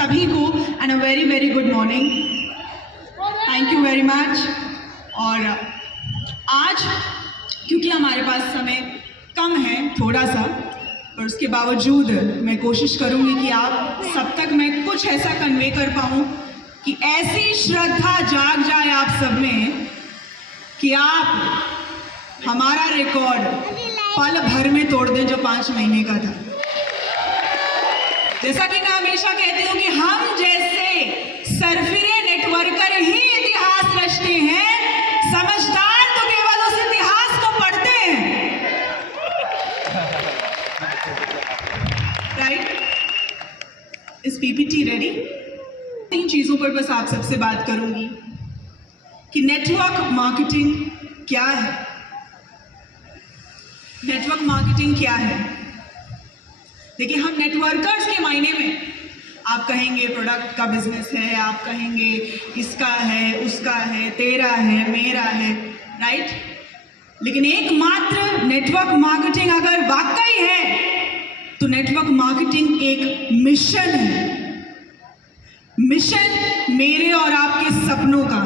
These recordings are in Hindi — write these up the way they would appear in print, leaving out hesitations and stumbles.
सभी को and a very very good morning. Thank you very much. और आज क्योंकि हमारे पास समय कम है थोड़ा सा, पर उसके बावजूद मैं कोशिश करूंगी कि आप सब तक मैं कुछ ऐसा कन्वे कर पाऊँ कि ऐसी श्रद्धा जाग जाए आप सब में कि आप हमारा रिकॉर्ड पल भर में तोड़ दें जो 5 महीने का था। जैसा कि मैं हमेशा कहती हूँ कि हम जैसे सरफिरे नेटवर्कर ही इतिहास रचते हैं, समझदार तो केवल उस इतिहास को पढ़ते हैं। राइट? इस पीपीटी रेडी? 3 चीजों पर बस आप सबसे बात करूंगी कि नेटवर्क मार्केटिंग क्या है। नेटवर्क मार्केटिंग क्या है? देखिए, हम नेटवर्कर्स के मायने में आप कहेंगे प्रोडक्ट का बिजनेस है, आप कहेंगे इसका है, उसका है, तेरा है, मेरा है, राइट? लेकिन एकमात्र नेटवर्क मार्केटिंग अगर वाकई है तो नेटवर्क मार्केटिंग एक मिशन है। मिशन मेरे और आपके सपनों का,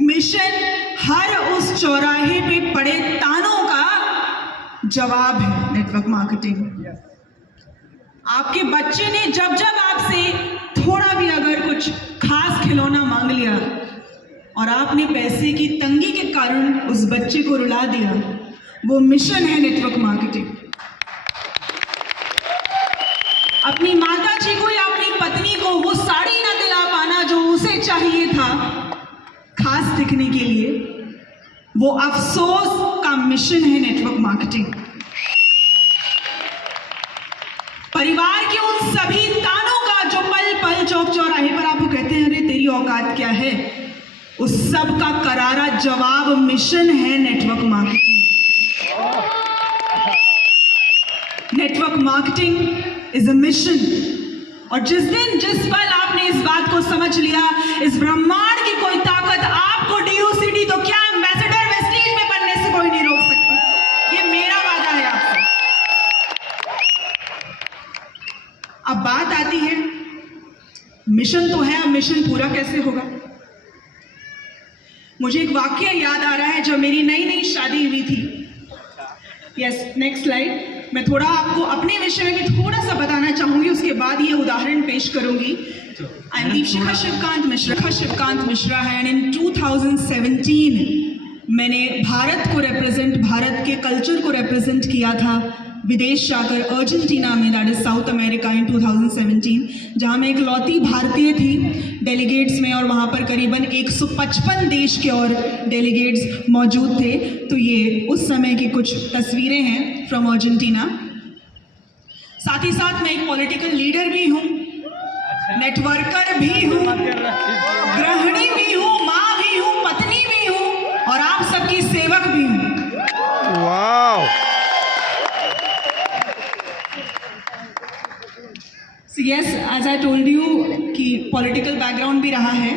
मिशन हर उस चौराहे पे पड़े तानों का जवाब है नेटवर्क मार्केटिंग। आपके बच्चे ने जब जब आपसे थोड़ा भी अगर कुछ खास खिलौना मांग लिया और आपने पैसे की तंगी के कारण उस बच्चे को रुला दिया, वो मिशन है नेटवर्क मार्केटिंग। अपनी माता जी को या अपनी पत्नी को वो साड़ी ना दिला पाना जो उसे चाहिए था खास दिखने के लिए, वो अफसोस का मिशन है नेटवर्क मार्केटिंग। परिवार के उन सभी तानों का जो पल पल चौक चौराहे पर आपको कहते हैं अरे तेरी औकात क्या है, उस सब का करारा जवाब मिशन है network marketing. Network marketing is a mission. और जिस पल आपने इस बात को समझ लिया, इस ब्रह्मांड की कोई ताकत आपको डीयूसीडी तो क्या एम्बेसडर वेस्टीज में बनने से कोई नहीं रोक सकती। ये मेरा वादा है आपसे। अब बात आती है, मिशन तो है, अब मिशन पूरा कैसे होगा? मुझे एक वाकया याद आ रहा है जब मेरी नई नई शादी हुई थी। Yes, next slide. मैं थोड़ा आपको अपने विषय में भी थोड़ा सा बताना चाहूंगी, उसके बाद ये उदाहरण पेश करूंगी। आई एम दीपशिखा शिवकांत मिश्रा है एंड इन 2017 मैंने भारत को रिप्रेजेंट, भारत के कल्चर को रिप्रेजेंट किया था विदेश जाकर अर्जेंटीना में, दैट इज साउथ अमेरिका, इन 2017, जहाँ मैं एक लौती भारतीय थी डेलीगेट्स में, और वहाँ पर करीबन 155 देश के और डेलीगेट्स मौजूद थे। तो ये उस समय की कुछ तस्वीरें हैं फ्रॉम अर्जेंटीना। साथ ही साथ मैं एक पॉलिटिकल लीडर भी हूँ, नेटवर्कर भी हूँ, गृहिणी भी हूँ, माँ भी हूँ, पत्नी भी हूँ और आप सबकी सेवक भी हूँ। Yes, as I told you कि पॉलिटिकल बैकग्राउंड भी रहा है।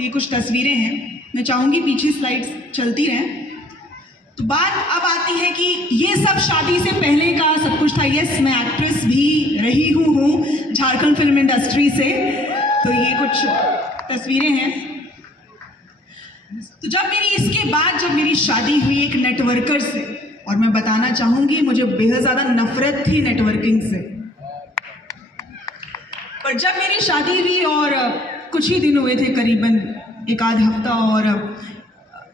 ये कुछ तस्वीरें हैं, मैं चाहूँगी पीछे स्लाइड्स चलती रहें। तो बात अब आती है कि ये सब शादी से पहले का सब कुछ था। यस, मैं एक्ट्रेस भी रही हूँ झारखंड फिल्म इंडस्ट्री से। तो ये कुछ तस्वीरें हैं। तो जब मेरी शादी हुई एक नेटवर्कर से, और मैं बताना चाहूँगी मुझे बेहद ज़्यादा नफरत थी नेटवर्किंग से, पर जब मेरी शादी हुई और कुछ ही दिन हुए थे, करीबन 1 आध हफ्ता, और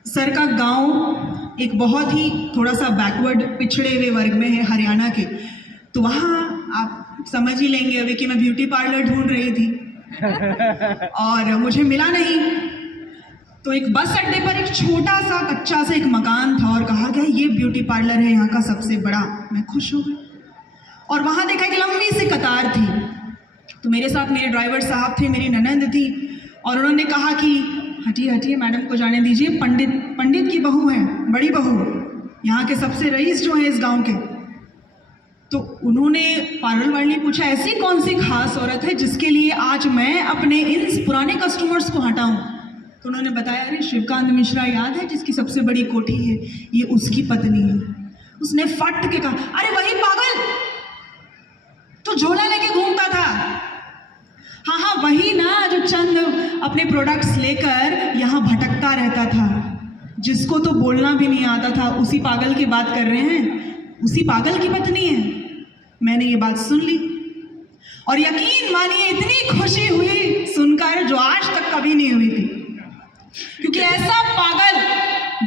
सर का गांव एक बहुत ही थोड़ा सा बैकवर्ड पिछड़े हुए वर्ग में है, हरियाणा के। तो वहाँ आप समझ ही लेंगे अभी कि मैं ब्यूटी पार्लर ढूंढ रही थी और मुझे मिला नहीं। तो एक बस अड्डे पर एक छोटा सा कच्चा सा एक मकान था और कहा गया ये ब्यूटी पार्लर है यहाँ का सबसे बड़ा। मैं खुश हो गई और वहाँ देखा कि लंबी सी कतार थी। तो मेरे साथ मेरे ड्राइवर साहब थे, मेरी ननंद थी, और उन्होंने कहा कि हटिए हटिए मैडम को जाने दीजिए, पंडित की बहू है, बड़ी बहू, यहाँ के सबसे रईस जो है इस गांव के। तो उन्होंने पार्लर वाले ने पूछा ऐसी कौन सी खास औरत है जिसके लिए आज मैं अपने इन पुराने कस्टमर्स को हटाऊं? तो उन्होंने बताया अरे शिवकांत मिश्रा याद है जिसकी सबसे बड़ी कोठी है, ये उसकी पत्नी है। उसने फट के कहा अरे वही पागल तो झोला लेके घूमता था, हाँ हाँ, वही ना जो चंद अपने प्रोडक्ट्स लेकर यहाँ भटकता रहता था, जिसको तो बोलना भी नहीं आता था, उसी पागल की बात कर रहे हैं, उसी पागल की पत्नी है। मैंने ये बात सुन ली और यकीन मानिए इतनी खुशी हुई सुनकर जो आज तक कभी नहीं हुई थी, क्योंकि ऐसा पागल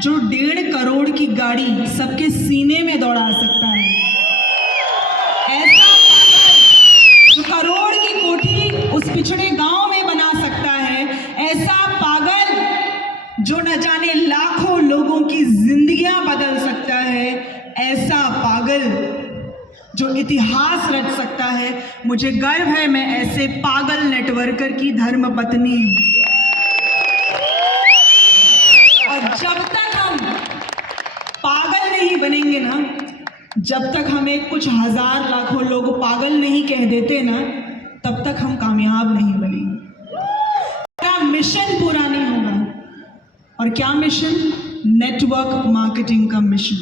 जो 1.5 करोड़ की गाड़ी सबके सीने में दौड़ा सकता है, ऐसा पागल जो करोड़ की कोठी उस पिछड़े गांव में बना सकता है, ऐसा पागल जो न जाने लाखों लोगों की जिंदगियां बदल सकता है, ऐसा पागल जो इतिहास रच सकता है। मुझे गर्व है मैं ऐसे पागल नेटवर्कर की धर्मपत्नी हूं। और जब तक हम पागल नहीं बनेंगे ना, जब तक हमें कुछ हजार लाखों लोग पागल नहीं कह देते ना, तब तक हम कामयाब नहीं बनेंगे। हमारा मिशन पूरा नहीं होगा। और क्या मिशन? नेटवर्क मार्केटिंग का मिशन,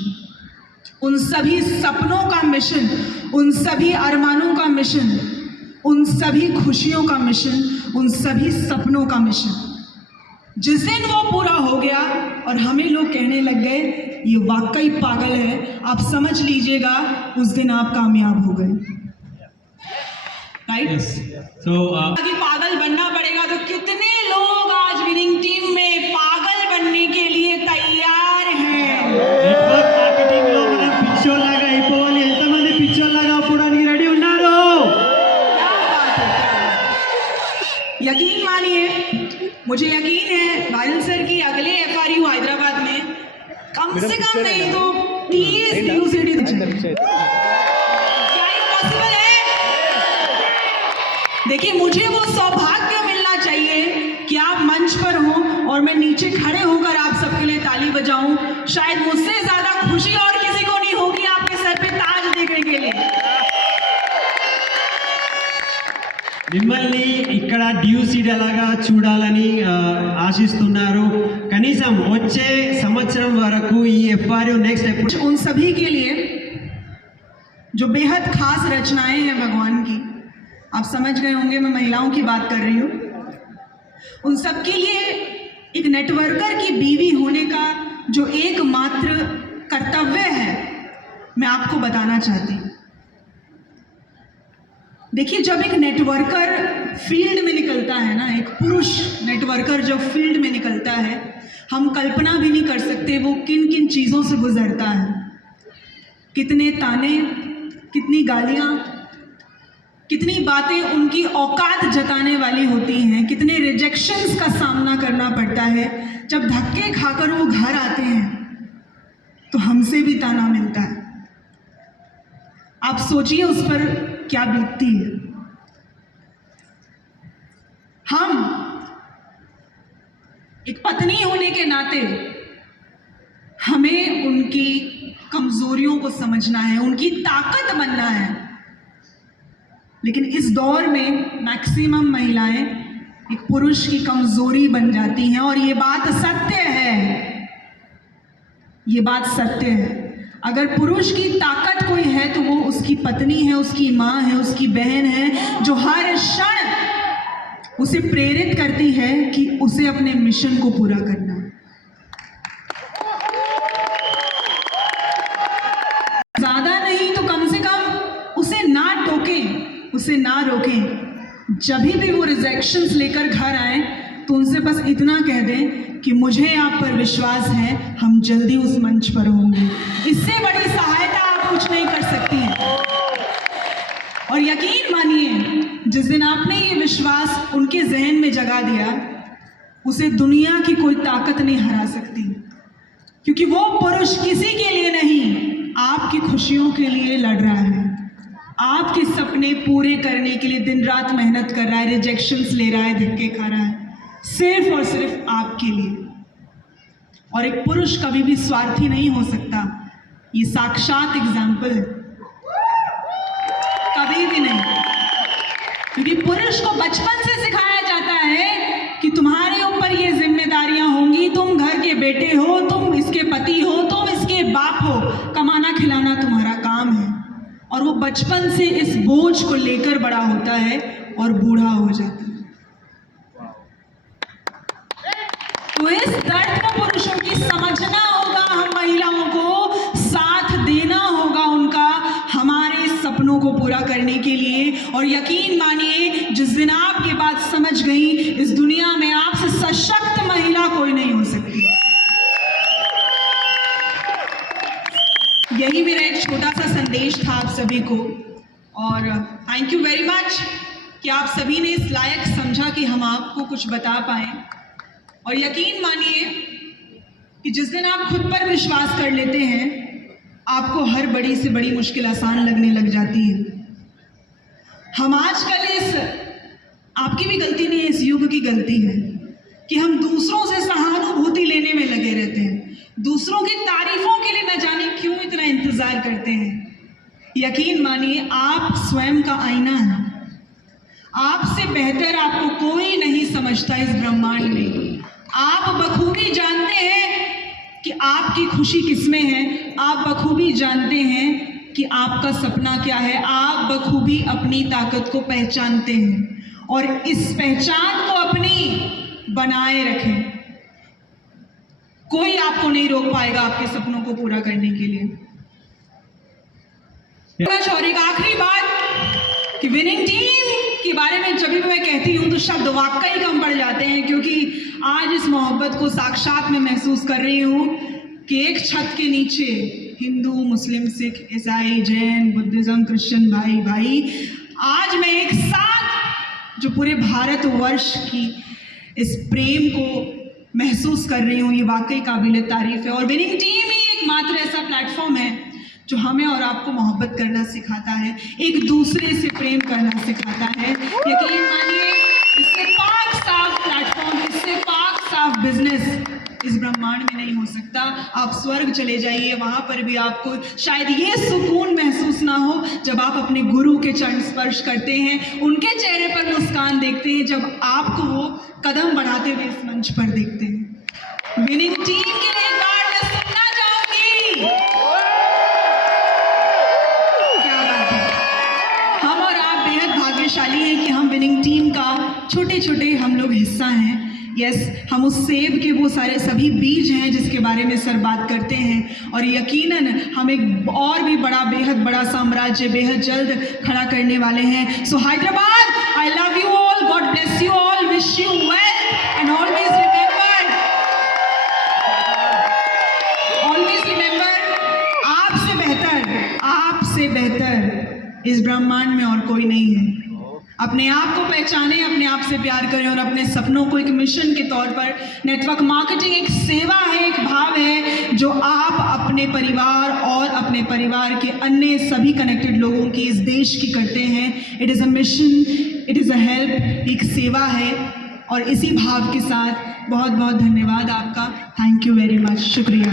उन सभी सपनों का मिशन, उन सभी अरमानों का मिशन, उन सभी खुशियों का मिशन, उन सभी सपनों का मिशन। जिस दिन वो पूरा हो गया और हमें लोग कहने लग गए ये वाकई पागल है, आप समझ लीजिएगा उस दिन आप कामयाब हो गए। राइट? आगे पागल बनना पड़ेगा। तो कितने लोग आज विनिंग टीम में पागल बनने के लिए तैयार हैं? नेटवर्क मार्केटिंग లో మనం పిచ్చోల్లాగా అయిపోవాలి. ఎంతమంది పిచ్చోల్లాగా అవ్వడానికి రెడీ ఉన్నారు? यकीन मानिए, मुझे यकीन है वाहिल सर की अगले FRU हैदराबाद में कम से कम नहीं तो 30 न्यू सिटी। क्या ये पॉसिबल है? देखिए, मुझे वो सौभाग्य मिलना चाहिए कि आप मंच पर हो और मैं नीचे खड़े होकर आप सबके लिए ताली बजाऊं। शायद मुझसे ज्यादा खुशी और किसी को नहीं होगी आपके सर पे ताज देखने के लिए। మిమ్మల్ని ఇక్కడ డ్యూసీడ్ అలాగా చూడాలని ఆశిస్తున్నారు. కనీసం వచ్చే సంవత్సరం వరకు ఈ FRU నెక్స్ట్ ఎప్పుడు उन सभी के लिए जो बेहद खास रचनाएं हैं भगवान की, आप समझ गए होंगे मैं महिलाओं की बात कर रही हूँ, उन सब के लिए एक नेटवर्कर की बीवी होने का जो एकमात्र कर्तव्य है मैं आपको बताना चाहती हूँ। देखिए, जब एक नेटवर्कर फील्ड में निकलता है ना, एक पुरुष नेटवर्कर जब फील्ड में निकलता है, हम कल्पना भी नहीं कर सकते वो किन किन चीज़ों से गुजरता है। कितने ताने, कितनी गालियाँ, कितनी बातें उनकी औकात जताने वाली होती हैं, कितने रिजेक्शंस का सामना करना पड़ता है। जब धक्के खाकर वो घर आते हैं तो हमसे भी ताना मिलता है। आप सोचिए उस पर क्या बीतती है। हम एक पत्नी होने के नाते हमें उनकी कमजोरियों को समझना है, उनकी ताकत बनना है। लेकिन इस दौर में मैक्सिमम महिलाएं एक पुरुष की कमजोरी बन जाती हैं, और ये बात सत्य है, ये बात सत्य है। अगर पुरुष की ताकत कोई है तो वो उसकी पत्नी है, उसकी माँ है, उसकी बहन है, जो हर क्षण उसे प्रेरित करती है कि उसे अपने मिशन को पूरा करना है। ज्यादा नहीं तो कम से कम उसे ना टोकें, उसे ना रोकें। जब भी वो रिजेक्शंस लेकर घर आए तो उनसे बस इतना कह दें कि मुझे आप पर विश्वास है, हम जल्दी उस मंच पर होंगे। इससे बड़ी सहायता आप कुछ नहीं कर सकती हैं। और यकीन मानिए, जिस दिन आपने ये विश्वास उनके जहन में जगा दिया, उसे दुनिया की कोई ताकत नहीं हरा सकती, क्योंकि वो पुरुष किसी के लिए नहीं, आपकी खुशियों के लिए लड़ रहा है, आपके सपने पूरे करने के लिए दिन रात मेहनत कर रहा है, रिजेक्शंस ले रहा है, धक्के खा रहा है, सिर्फ और सिर्फ आपके लिए। और एक पुरुष कभी भी स्वार्थी नहीं हो सकता, ये साक्षात एग्जाम्पल है, कभी भी नहीं। क्योंकि पुरुष को बचपन से सिखाया जाता है कि तुम्हारे ऊपर ये जिम्मेदारियां होंगी, तुम घर के बेटे हो, तुम इसके पति हो, तुम इसके बाप हो, कमाना खिलाना तुम्हारा काम है। और वो बचपन से इस बोझ को लेकर बड़ा होता है और बूढ़ा हो जाता है। जिस दिन आप ये बात समझ गई, इस दुनिया में आपसे सशक्त महिला कोई नहीं हो सकती। यही मेरा एक छोटा सा संदेश था आप सभी को, और थैंक यू वेरी मच कि आप सभी ने इस लायक समझा कि हम आपको कुछ बता पाएं। और यकीन मानिए कि जिस दिन आप खुद पर विश्वास कर लेते हैं, आपको हर बड़ी से बड़ी मुश्किल आसान लगने लग जाती है। हम आजकल इस, आपकी भी गलती नहीं है, इस युग की गलती है कि हम दूसरों से सहानुभूति लेने में लगे रहते हैं, दूसरों की तारीफों के लिए न जाने क्यों इतना इंतजार करते हैं। यकीन मानिए आप स्वयं का आईना है, आपसे बेहतर आपको कोई नहीं समझता इस ब्रह्मांड में। आप बखूबी जानते हैं कि आपकी खुशी किसमें है, आप बखूबी जानते हैं कि आपका सपना क्या है, आप बखूबी अपनी ताकत को पहचानते हैं और इस पहचान को अपनी बनाए रखें। कोई आपको नहीं रोक पाएगा आपके सपनों को पूरा करने के लिए। और एक आखिरी बात कि विनिंग टीम के बारे में जब भी मैं कहती हूँ तो शब्द वाकई कम पड़ जाते हैं, क्योंकि आज इस मोहब्बत को साक्षात मैं महसूस कर रही हूँ कि एक छत के नीचे हिंदू, मुस्लिम, सिख, ईसाई, जैन, बुद्धिज्म, क्रिश्चियन भाई आज मैं एक साथ जो पूरे भारतवर्ष की इस प्रेम को महसूस कर रही हूँ, ये वाकई काबिल तारीफ है। और विनिंग टीम ही एकमात्र ऐसा प्लेटफॉर्म है जो हमें और आपको मोहब्बत करना सिखाता है, एक दूसरे से प्रेम करना सिखाता है। यकीन मानिए इससे पाक साफ प्लेटफॉर्म, इससे पाक साफ बिजनेस इस ब्रह्मांड में नहीं हो सकता। आप स्वर्ग चले जाइए, वहाँ पर भी आपको शायद ये सुकून महसूस ना हो जब आप अपने गुरु के चरण स्पर्श करते हैं, उनके चेहरे पर मुस्कान देखते हैं, जब आपको वो कदम बढ़ाते हुए इस मंच पर देखते हैं। विनिंग टीम के लिए एक बार मैं सुनना चाहूंगी। क्या बात है, हम और आप बेहद भाग्यशाली हैं कि हम विनिंग टीम का छोटे छोटे हम लोग हिस्सा हैं। यस, हम उस सेब के वो सारे सभी बीज हैं जिसके बारे में सर बात करते हैं, और यकीनन हम एक और भी बड़ा, बेहद बड़ा साम्राज्य बेहद जल्द खड़ा करने वाले हैं। So Hyderabad, I love you all, God bless you all, wish you well and always remember आपसे बेहतर इस ब्रह्मांड में और कोई नहीं है। अपने आप को पहचानें, अपने आप से प्यार करें और अपने सपनों को एक मिशन के तौर पर, नेटवर्क मार्केटिंग एक सेवा है, एक भाव है जो आप अपने परिवार और अपने परिवार के अन्य सभी कनेक्टेड लोगों की, इस देश की करते हैं। It is a mission, it is a help, एक सेवा है। और इसी भाव के साथ बहुत बहुत धन्यवाद आपका। थैंक यू वेरी मच, शुक्रिया।